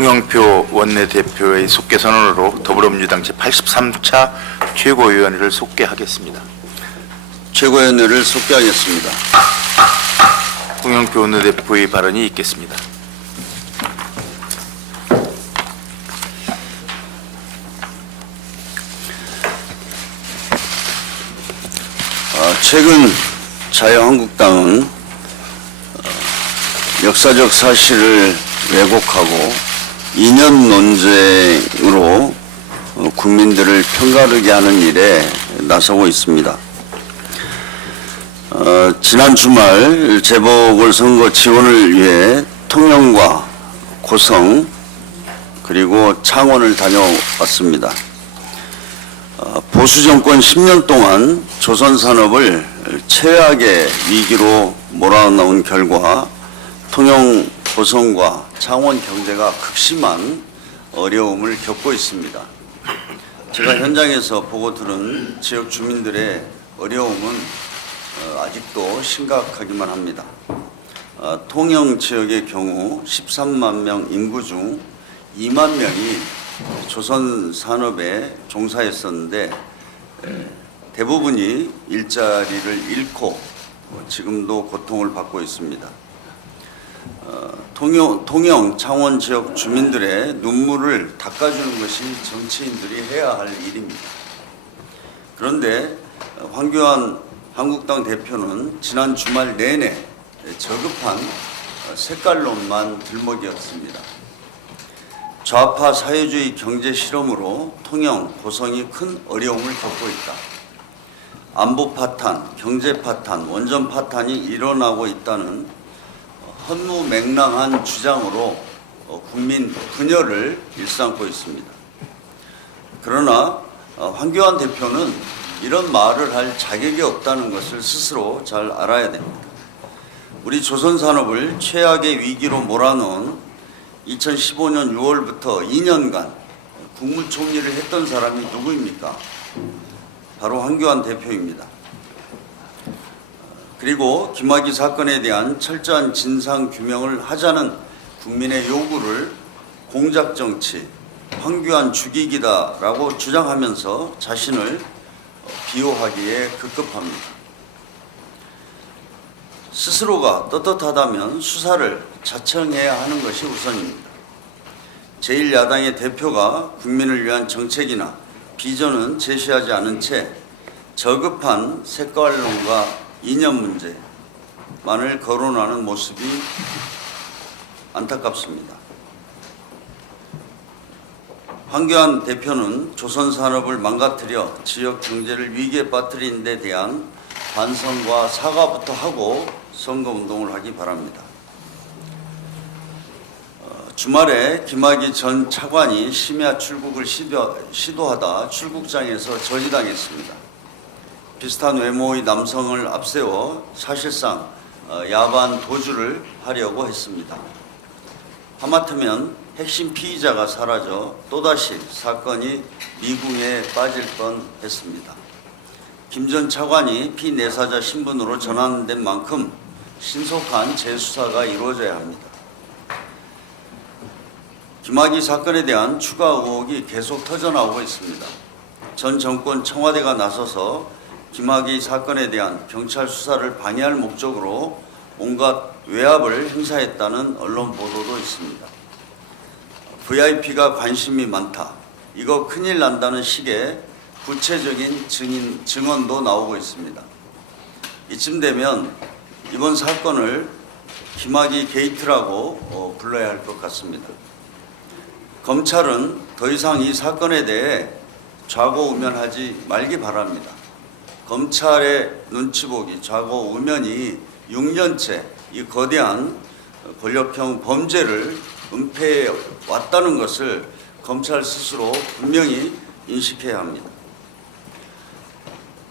홍영표 원내대표의 속개 선언으로 더불어민주당 제83차 최고위원회를 속개하겠습니다. 최고위원회를 속개하겠습니다. 홍영표 원내대표의 발언이 있겠습니다. 최근 자유한국당은 역사적 사실을 왜곡하고 이념 논쟁으로 국민들을 편가르게 하는 일에 나서고 있습니다. 지난 주말 재보궐선거 지원을 위해 통영과 고성 그리고 창원을 다녀왔습니다. 보수 정권 10년 동안 조선 산업을 최악의 위기로 몰아넣은 결과 통영, 고성과 창원 경제가 극심한 어려움을 겪고 있습니다. 제가 현장에서 보고 들은 지역 주민들의 어려움은 아직도 심각하기만 합니다. 통영 지역의 경우 13만 명 인구 중 2만 명이 조선 산업에 종사했었는데 대부분이 일자리를 잃고 지금도 고통을 받고 있습니다. 통영, 창원 지역 주민들의 눈물을 닦아주는 것이 정치인들이 해야 할 일입니다. 그런데 황교안 한국당 대표는 지난 주말 내내 저급한 색깔론만 들먹이었습니다. 좌파 사회주의 경제 실험으로 통영, 고성이 큰 어려움을 겪고 있다. 안보 파탄, 경제 파탄, 원전 파탄이 일어나고 있다는 허무맹랑한 주장으로 국민 분열을 일삼고 있습니다. 그러나 황교안 대표는 이런 말을 할 자격이 없다는 것을 스스로 잘 알아야 됩니다. 우리 조선 산업을 최악의 위기로 몰아넣은 2015년 6월부터 2년간 국무총리를 했던 사람이 누구입니까? 바로 황교안 대표입니다. 그리고 김학의 사건에 대한 철저한 진상 규명을 하자는 국민의 요구를 공작정치, 황교안 죽이기다라고 주장하면서 자신을 비호하기에 급급합니다. 스스로가 떳떳하다면 수사를 자청해야 하는 것이 우선입니다. 제1야당의 대표가 국민을 위한 정책이나 비전은 제시하지 않은 채 저급한 색깔론과 이념 문제만을 거론하는 모습이 안타깝습니다. 황교안 대표는 조선 산업을 망가뜨려 지역 경제를 위기에 빠뜨린 데 대한 반성과 사과부터 하고 선거운동을 하기 바랍니다. 주말에 김학의 전 차관이 심야 출국을 시도하다 출국장에서 저지당했습니다. 비슷한 외모의 남성을 앞세워 사실상 야반 도주를 하려고 했습니다. 하마터면 핵심 피의자가 사라져 또다시 사건이 미궁에 빠질 뻔했습니다. 김 전 차관이 피내사자 신분으로 전환된 만큼 신속한 재수사가 이루어져야 합니다. 김학의 사건에 대한 추가 의혹이 계속 터져나오고 있습니다. 전 정권 청와대가 나서서 김학의 사건에 대한 경찰 수사를 방해할 목적으로 온갖 외압을 행사했다는 언론 보도도 있습니다. VIP가 관심이 많다. 이거 큰일 난다는 식의 구체적인 증언도 나오고 있습니다. 이쯤 되면 이번 사건을 김학의 게이트라고 불러야 할 것 같습니다. 검찰은 더 이상 이 사건에 대해 좌고우면하지 말기 바랍니다. 검찰의 눈치 보기, 좌고우면이 6년째 이 거대한 권력형 범죄를 은폐해 왔다는 것을 검찰 스스로 분명히 인식해야 합니다.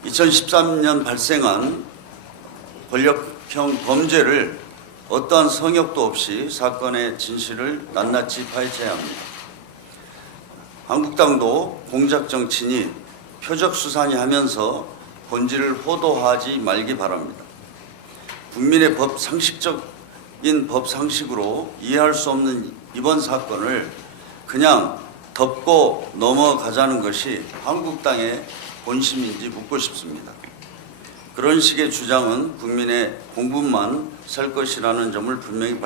2013년 발생한 권력형 범죄를 어떠한 성역도 없이 사건의 진실을 낱낱이 파헤쳐야 합니다. 한국당도 공작정치니 표적수사니 하면서 본질을 호도하지 말기 바랍니다. 국민의 법 상식적 법 상식으로 이해할 수 없는 이번 사건을 그냥 덮고 넘어가자는 것이 한국당의 본심인지 묻고 싶습니다. 그런 식의 주장은 국민의 공분만 살 것이라는 점을 분명히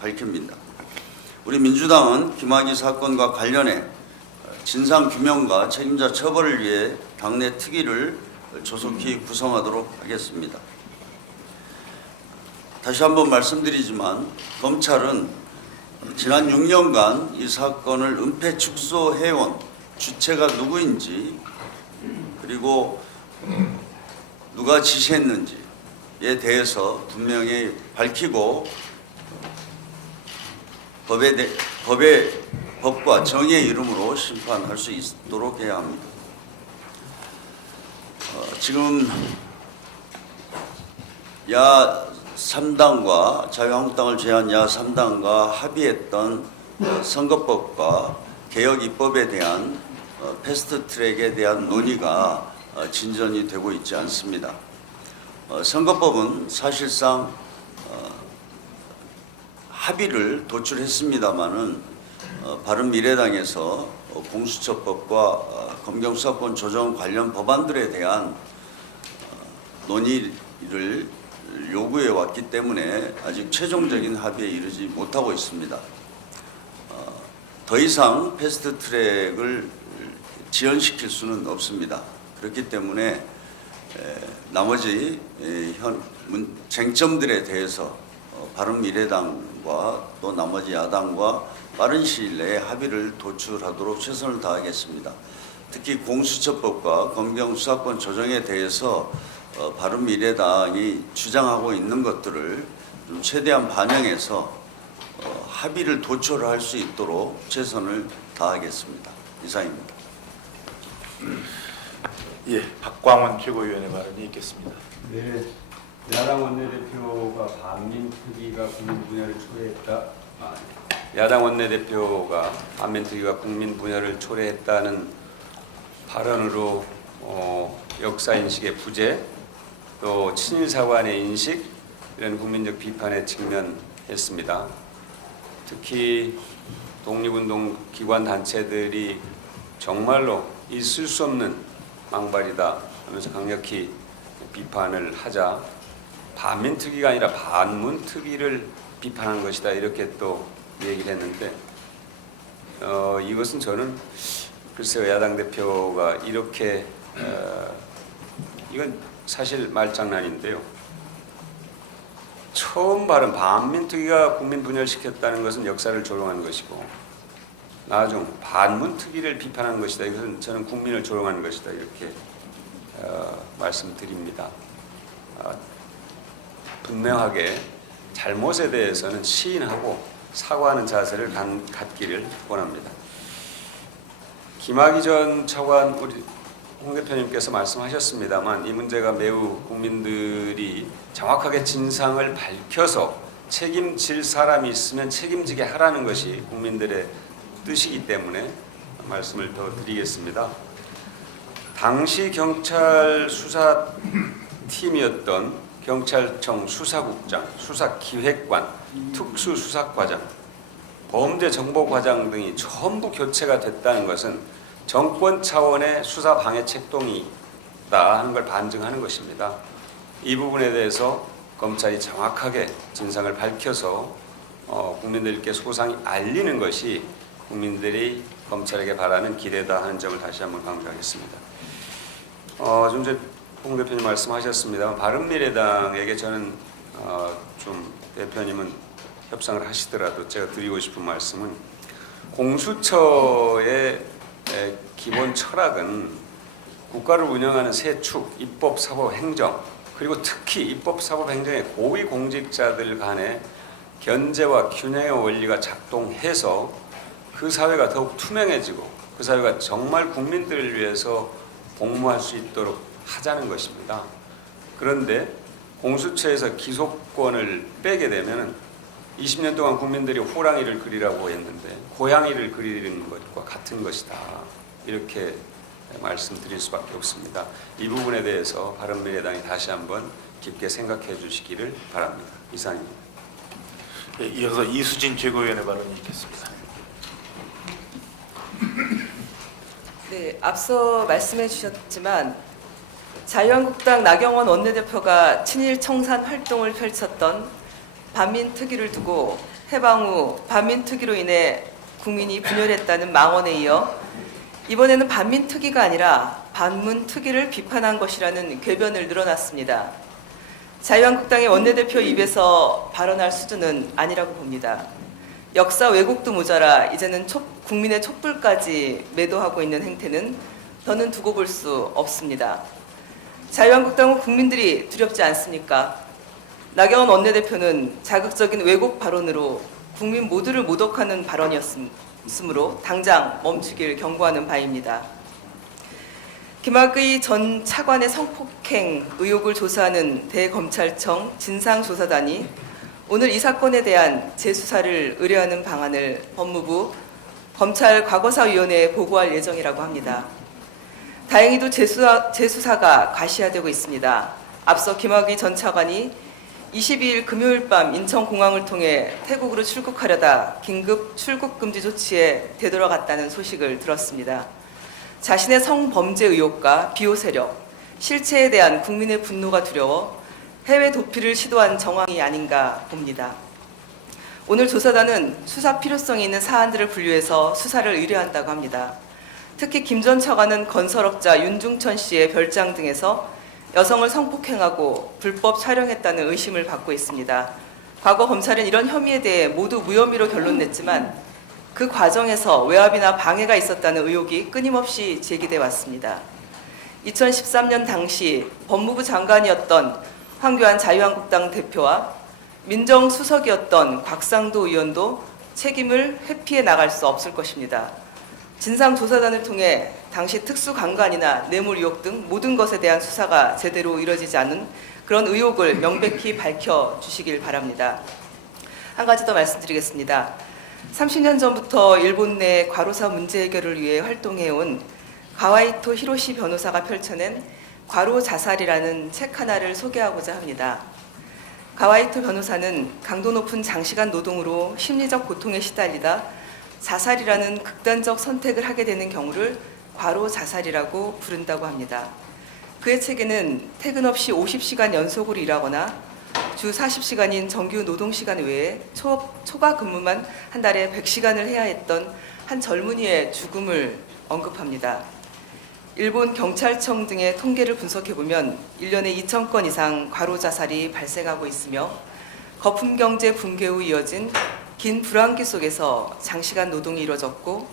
밝힙니다. 우리 민주당은 김학의 사건과 관련해 진상규명과 책임자 처벌을 위해 당내 특위를 조속히 구성하도록 하겠습니다. 다시 한번 말씀드리지만 검찰은 지난 6년간 이 사건을 은폐 축소해온 주체가 누구인지 그리고 누가 지시했는지에 대해서 분명히 밝히고 법과 정의의 이름으로 심판할 수 있도록 해야 합니다. 지금 야 3당과 자유한국당을 제외한 야 3당과 합의했던 선거법과 개혁 입법에 대한 패스트트랙에 대한 논의가 진전이 되고 있지 않습니다. 선거법은 사실상 합의를 도출했습니다마는 바른미래당에서 공수처법과 검경수사권 조정 관련 법안들에 대한 논의를 요구해 왔기 때문에 아직 최종적인 합의에 이르지 못하고 있습니다. 더 이상 패스트트랙을 지연시킬 수는 없습니다. 그렇기 때문에 나머지 쟁점들에 대해서 바른미래당과 또 나머지 야당과 빠른 시일 내에 합의를 도출하도록 최선을 다하겠습니다. 특히 공수처법과 검경수사권 조정에 대해서 바른미래당이 주장하고 있는 것들을 좀 최대한 반영해서 합의를 도출할 수 있도록 최선을 다하겠습니다. 이상입니다. 예, 박광원 최고위원의 발언이 있겠습니다. 네, 야당 원내대표가 반민특위가 국민 분열을 초래했다. 야당 원내대표가 반민특위가 국민 분열을 초래했다는 발언으로 역사인식의 부재, 또 친일사관의 인식, 이런 국민적 비판에 직면했습니다. 특히 독립운동 기관 단체들이 정말로 있을 수 없는 망발이다 하면서 강력히 비판을 하자 반민특위가 아니라 반문특위를 비판한 것이다 이렇게 또 얘기를 했는데 이것은 저는 글쎄요 야당 대표가 이렇게 이건 사실 말장난인데요. 처음 발언 반민특위가 국민 분열시켰다는 것은 역사를 조롱한 것이고 나중 반문특위를 비판한 것이다. 이것은 저는 국민을 조롱하는 것이다. 이렇게 말씀드립니다. 분명하게 잘못에 대해서는 시인하고 사과하는 자세를 갖기를 원합니다. 김학의 전 차관 우리 홍 대표님께서 말씀하셨습니다만 이 문제가 매우 국민들이 정확하게 진상을 밝혀서 책임질 사람이 있으면 책임지게 하라는 것이 국민들의 뜻이기 때문에 말씀을 더 드리겠습니다. 당시 경찰 수사팀이었던 경찰청 수사국장, 수사기획관, 특수수사과장, 범죄정보과장 등이 전부 교체가 됐다는 것은 정권 차원의 수사 방해 책동이다 하는 걸 반증하는 것입니다. 이 부분에 대해서 검찰이 정확하게 진상을 밝혀서 국민들께 소상히 알리는 것이 국민들이 검찰에게 바라는 기대다 하는 점을 다시 한번 강조하겠습니다. 좀 전에 홍 대표님 말씀하셨습니다. 바른미래당에게 저는 좀 대표님은 협상을 하시더라도 제가 드리고 싶은 말씀은 공수처의 기본 철학은 국가를 운영하는 세 축, 입법, 사법, 행정 그리고 특히 입법, 사법, 행정의 고위 공직자들 간의 견제와 균형의 원리가 작동해서 그 사회가 더욱 투명해지고 그 사회가 정말 국민들을 위해서 복무할 수 있도록 하자는 것입니다. 그런데 공수처에서 기소권을 빼게 되면 20년 동안 국민들이 호랑이를 그리라고 했는데 고양이를 그리는 것과 같은 것이다. 이렇게 말씀드릴 수밖에 없습니다. 이 부분에 대해서 바른미래당이 다시 한번 깊게 생각해 주시기를 바랍니다. 이상입니다. 예, 이어서 이수진 최고위원의 발언이 있겠습니다. 네, 앞서 말씀해 주셨지만 자유한국당 나경원 원내대표가 친일 청산 활동을 펼쳤던 반민특위를 두고 해방 후 반민특위로 인해 국민이 분열했다는 망언에 이어 이번에는 반민특위가 아니라 반문특위를 비판한 것이라는 궤변을 늘어놨습니다. 자유한국당의 원내대표 입에서 발언할 수준은 아니라고 봅니다. 역사 왜곡도 모자라 이제는 국민의 촛불까지 매도하고 있는 행태는 더는 두고 볼 수 없습니다. 자유한국당은 국민들이 두렵지 않습니까? 나경원 원내대표는 자극적인 왜곡 발언으로 국민 모두를 모독하는 발언이었으므로 당장 멈추길 경고하는 바입니다. 김학의 전 차관의 성폭행 의혹을 조사하는 대검찰청 진상조사단이 오늘 이 사건에 대한 재수사를 의뢰하는 방안을 법무부 검찰과거사위원회에 보고할 예정이라고 합니다. 다행히도 재수사가 가시화되고 있습니다. 앞서 김학의 전 차관이 22일 금요일 밤 인천공항을 통해 태국으로 출국하려다 긴급 출국 금지 조치에 되돌아갔다는 소식을 들었습니다. 자신의 성범죄 의혹과 비호 세력, 실체에 대한 국민의 분노가 두려워 해외 도피를 시도한 정황이 아닌가 봅니다. 오늘 조사단은 수사 필요성이 있는 사안들을 분류해서 수사를 의뢰한다고 합니다. 특히 김 전 차관은 건설업자 윤중천 씨의 별장 등에서 여성을 성폭행하고 불법 촬영했다는 의심을 받고 있습니다. 과거 검찰은 이런 혐의에 대해 모두 무혐의로 결론냈지만 그 과정에서 외압이나 방해가 있었다는 의혹이 끊임없이 제기돼 왔습니다. 2013년 당시 법무부 장관이었던 황교안 자유한국당 대표와 민정수석이었던 곽상도 의원도 책임을 회피해 나갈 수 없을 것입니다. 진상조사단을 통해 당시 특수강간이나 뇌물 의혹 등 모든 것에 대한 수사가 제대로 이뤄지지 않은 그런 의혹을 명백히 밝혀주시길 바랍니다. 한 가지 더 말씀드리겠습니다. 30년 전부터 일본 내 과로사 문제 해결을 위해 활동해온 가와이토 히로시 변호사가 펼쳐낸 과로 자살이라는 책 하나를 소개하고자 합니다. 가와이토 변호사는 강도 높은 장시간 노동으로 심리적 고통에 시달리다 자살이라는 극단적 선택을 하게 되는 경우를 과로 자살이라고 부른다고 합니다. 그의 책에는 퇴근 없이 50시간 연속으로 일하거나 주 40시간인 정규 노동시간 외에 초과 근무만 한 달에 100시간을 해야 했던 한 젊은이의 죽음을 언급합니다. 일본 경찰청 등의 통계를 분석해보면 1년에 2,000건 이상 과로 자살이 발생하고 있으며 거품 경제 붕괴 후 이어진 긴 불황기 속에서 장시간 노동이 이뤄졌고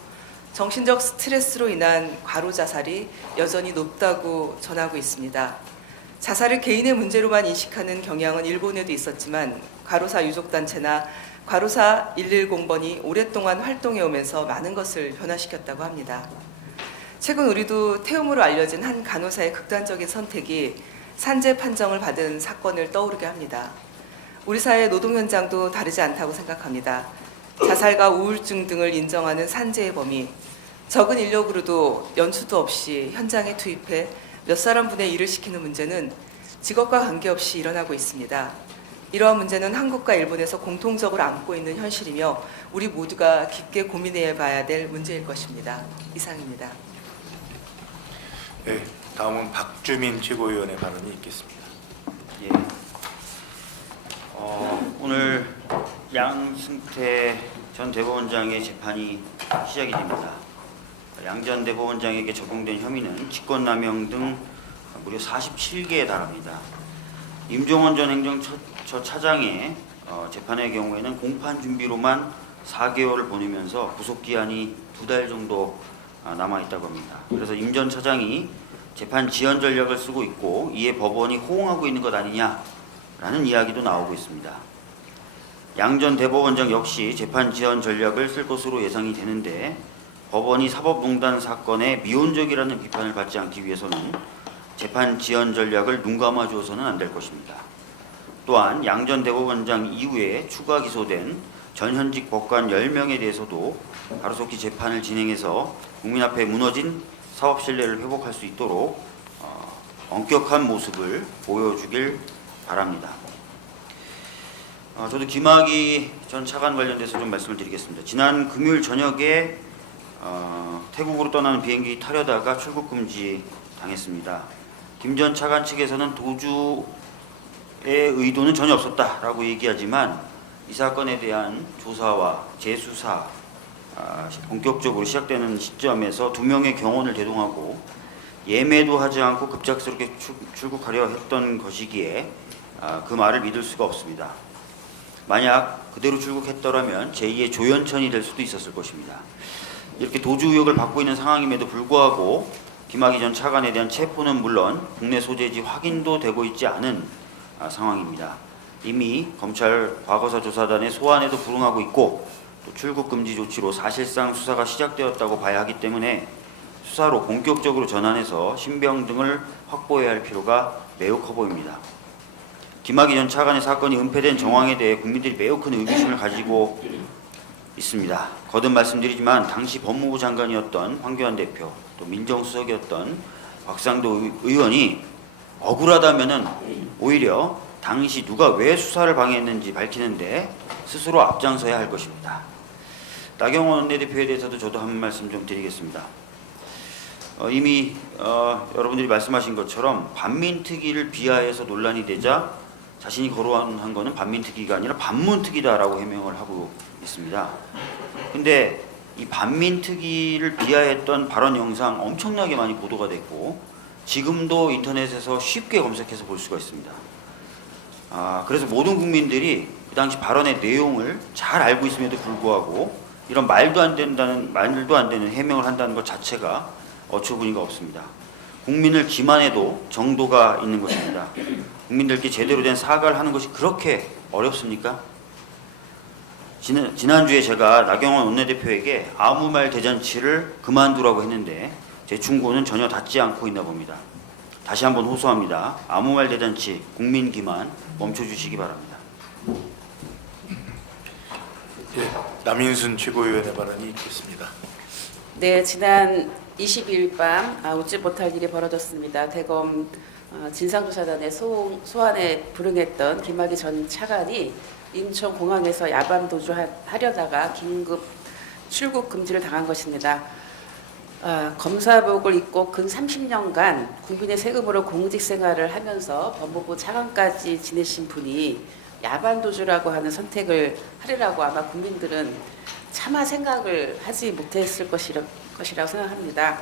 정신적 스트레스로 인한 과로 자살이 여전히 높다고 전하고 있습니다. 자살을 개인의 문제로만 인식하는 경향은 일본에도 있었지만 과로사 유족단체나 과로사 110번이 오랫동안 활동해 오면서 많은 것을 변화시켰다고 합니다. 최근 우리도 태움으로 알려진 한 간호사의 극단적인 선택이 산재 판정을 받은 사건을 떠오르게 합니다. 우리 사회의 노동 현장도 다르지 않다고 생각합니다. 자살과 우울증 등을 인정하는 산재의 범위, 적은 인력으로도 연수도 없이 현장에 투입해 몇 사람분의 일을 시키는 문제는 직업과 관계없이 일어나고 있습니다. 이러한 문제는 한국과 일본에서 공통적으로 안고 있는 현실이며 우리 모두가 깊게 고민해 봐야 될 문제일 것입니다. 이상입니다. 네, 다음은 박주민 최고위원의 발언이 있겠습니다. 예. 오늘 양승태 전 대법원장의 재판이 시작이 됩니다. 양 전 대법원장에게 적용된 혐의는 직권남용 등 무려 47개에 달합니다. 임종원 전 행정처 차장의 재판의 경우에는 공판 준비로만 4개월을 보내면서 구속기한이 2달 정도 남아있다고 합니다. 그래서 임 전 차장이 재판 지연 전략을 쓰고 있고 이에 법원이 호응하고 있는 것 아니냐라는 이야기도 나오고 있습니다. 양 전 대법원장 역시 재판 지연 전략을 쓸 것으로 예상이 되는데 법원이 사법농단 사건의 미온적이라는 비판을 받지 않기 위해서는 재판 지연 전략을 눈감아 주어서는 안 될 것입니다. 또한 양 전 대법원장 이후에 추가 기소된 전현직 법관 10명에 대해서도 하루속히 재판을 진행해서 국민 앞에 무너진 사업 신뢰를 회복할 수 있도록 엄격한 모습을 보여주길 바랍니다. 저도 김학의 전 차관 관련돼서 좀 말씀을 드리겠습니다. 지난 금요일 저녁에 태국으로 떠나는 비행기 타려다가 출국 금지 당했습니다. 김 전 차관 측에서는 도주의 의도는 전혀 없었다라고 얘기하지만 이 사건에 대한 조사와 재수사 본격적으로 시작되는 시점에서 2명의 경호원을 대동하고 예매도 하지 않고 급작스럽게 출국하려 했던 것이기에 그 말을 믿을 수가 없습니다. 만약 그대로 출국했더라면 제2의 조연천이 될 수도 있었을 것입니다. 이렇게 도주 의혹을 받고 있는 상황임에도 불구하고 김학의 전 차관에 대한 체포는 물론 국내 소재지 확인도 되고 있지 않은 상황입니다. 이미 검찰 과거사 조사단의 소환에도 불응하고 있고 또 출국 금지 조치로 사실상 수사가 시작되었다고 봐야 하기 때문에 수사로 본격적으로 전환해서 신병 등을 확보해야 할 필요가 매우 커 보입니다. 김학의 전 차관의 사건이 은폐된 정황에 대해 국민들이 매우 큰 의구심을 가지고 있습니다. 거듭 말씀드리지만 당시 법무부 장관이었던 황교안 대표 또 민정수석이었던 박상도 의원이 억울하다면은 오히려 당시 누가 왜 수사를 방해했는지 밝히는데 스스로 앞장서야 할 것입니다. 나경원 원내대표에 대해서도 저도 한 말씀 좀 드리겠습니다. 이미 여러분들이 말씀하신 것처럼 반민특위를 비하해서 논란이 되자 자신이 거론한 거는 반민특위가 아니라 반문특위다라고 해명을 하고 있습니다. 근데 이 반민특위를 비하했던 발언 영상 엄청나게 많이 보도가 됐고 지금도 인터넷에서 쉽게 검색해서 볼 수가 있습니다. 그래서 모든 국민들이 그 당시 발언의 내용을 잘 알고 있음에도 불구하고 이런 말도 안 되는 해명을 한다는 것 자체가 어처구니가 없습니다. 국민을 기만해도 정도가 있는 것입니다. 국민들께 제대로 된 사과를 하는 것이 그렇게 어렵습니까? 지난주에 제가 나경원 원내대표에게 아무 말 대잔치를 그만두라고 했는데 제 충고는 전혀 닿지 않고 있나 봅니다. 다시 한번 호소합니다. 아무 말 대잔치, 국민 기만 멈춰주시기 바랍니다. 예, 남인순 최고위원의 발언이 있겠습니다. 네, 지난 22일 밤 웃지 못할 일이 벌어졌습니다. 대검 진상조사단의 소환에 불응했던 김학의 전 차관이 인천공항에서 야밤 도주하려다가 긴급 출국 금지를 당한 것입니다. 검사복을 입고 근 30년간 국민의 세금으로 공직 생활을 하면서 법무부 차관까지 지내신 분이 야반 도주라고 하는 선택을 하리라고 아마 국민들은 차마 생각을 하지 못했을 것이라고 생각합니다.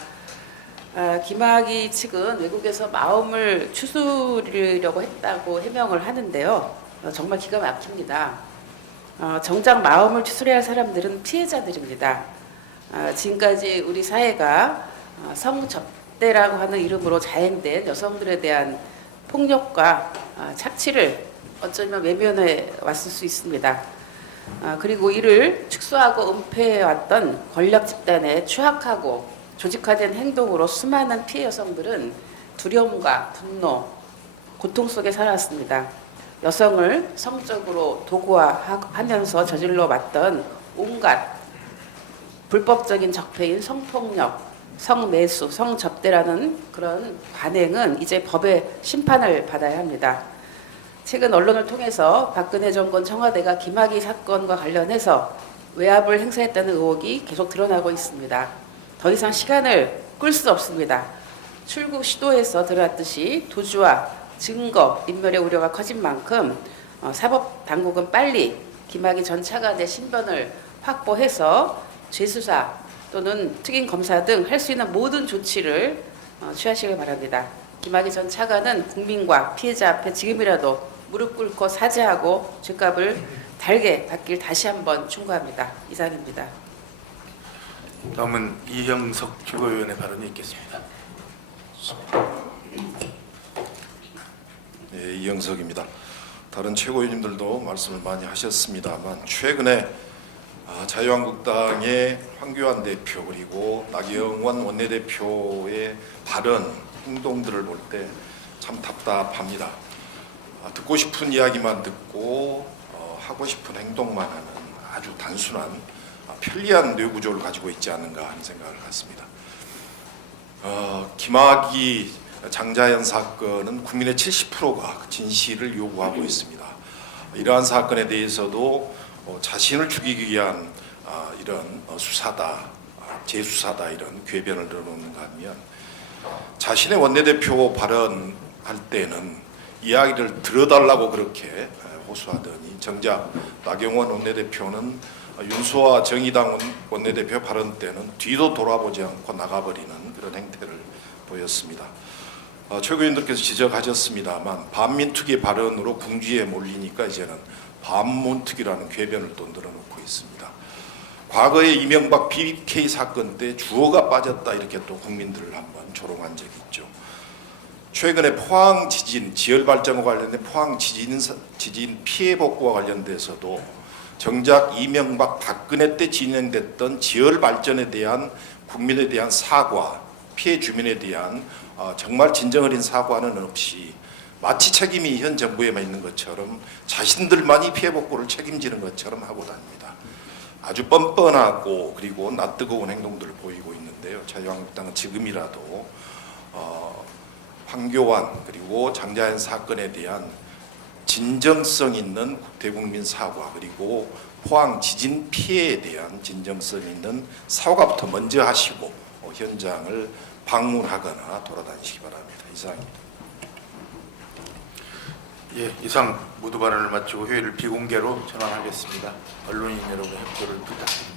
김학의 측은 외국에서 마음을 추스리려고 했다고 해명을 하는데요. 정말 기가 막힙니다. 정작 마음을 추스려야 할 사람들은 피해자들입니다. 지금까지 우리 사회가 성접대라고 하는 이름으로 자행된 여성들에 대한 폭력과 착취를 어쩌면 외면해 왔을 수 있습니다. 그리고 이를 축소하고 은폐해왔던 권력 집단의 추악하고 조직화된 행동으로 수많은 피해 여성들은 두려움과 분노, 고통 속에 살아왔습니다. 여성을 성적으로 도구화하면서 저질러 왔던 온갖 불법적인 적폐인 성폭력, 성매수, 성접대라는 그런 관행은 이제 법의 심판을 받아야 합니다. 최근 언론을 통해서 박근혜 정권 청와대가 김학의 사건과 관련해서 외압을 행사했다는 의혹이 계속 드러나고 있습니다. 더 이상 시간을 끌 수 없습니다. 출국 시도에서 드러났듯이 도주와 증거 인멸의 우려가 커진 만큼 사법당국은 빨리 김학의 전 차관의 신변을 확보해서 재수사 또는 특임 검사 등 할 수 있는 모든 조치를 취하시길 바랍니다. 김학의 전 차관은 국민과 피해자 앞에 지금이라도 무릎 꿇고 사죄하고 죄값을 달게 받길 다시 한번 충고합니다. 이상입니다. 다음은 이형석 최고위원의 발언이 있겠습니다. 네, 이영석입니다. 다른 최고위원님들도 말씀을 많이 하셨습니다만 최근에 자유한국당의 황교안 대표 그리고 나경원 원내대표의 발언, 행동들을 볼 때 참 답답합니다. 듣고 싶은 이야기만 듣고 하고 싶은 행동만 하는 아주 단순한 편리한 뇌구조를 가지고 있지 않은가 하는 생각을 갖습니다. 김학의 장자연 사건은 국민의 70%가 진실을 요구하고 있습니다. 이러한 사건에 대해서도 자신을 죽이기 위한 이런 수사다, 재수사다 이런 궤변을 들어놓는가 하면 자신의 원내대표 발언할 때는 이야기를 들어달라고 그렇게 호소하더니 정작 나경원 원내대표는 윤소아 정의당 원내대표 발언 때는 뒤도 돌아보지 않고 나가버리는 그런 행태를 보였습니다. 최고위원들께서 지적하셨습니다만 반민특위 발언으로 궁지에 몰리니까 이제는 반문특위라는 궤변을 또 늘어놓고 있습니다. 과거에 이명박 BBK 사건 때 주어가 빠졌다 이렇게 또 국민들을 한번 조롱한 적이 있죠. 최근에 포항 지진, 지열 발전과 관련된 포항 지진 피해 복구와 관련돼서도 정작 이명박 박근혜 때 진행됐던 지열 발전에 대한 국민에 대한 사과, 피해 주민에 대한 정말 진정 어린 사과는 없이 마치 책임이 현 정부에만 있는 것처럼 자신들만이 피해 복구를 책임지는 것처럼 하고 다닙니다. 아주 뻔뻔하고 그리고 낯뜨거운 행동들을 보이고 있는데요. 자유한국당은 지금이라도 황교안 그리고 장자연 사건에 대한 진정성 있는 대국민 사과 그리고 포항 지진 피해에 대한 진정성 있는 사과부터 먼저 하시고 현장을 방문하거나 돌아다니시기 바랍니다. 이상입니다. 예, 이상 모두 발언을 마치고 회의를 비공개로 전환하겠습니다. 언론인 여러분의 협조를 부탁드립니다.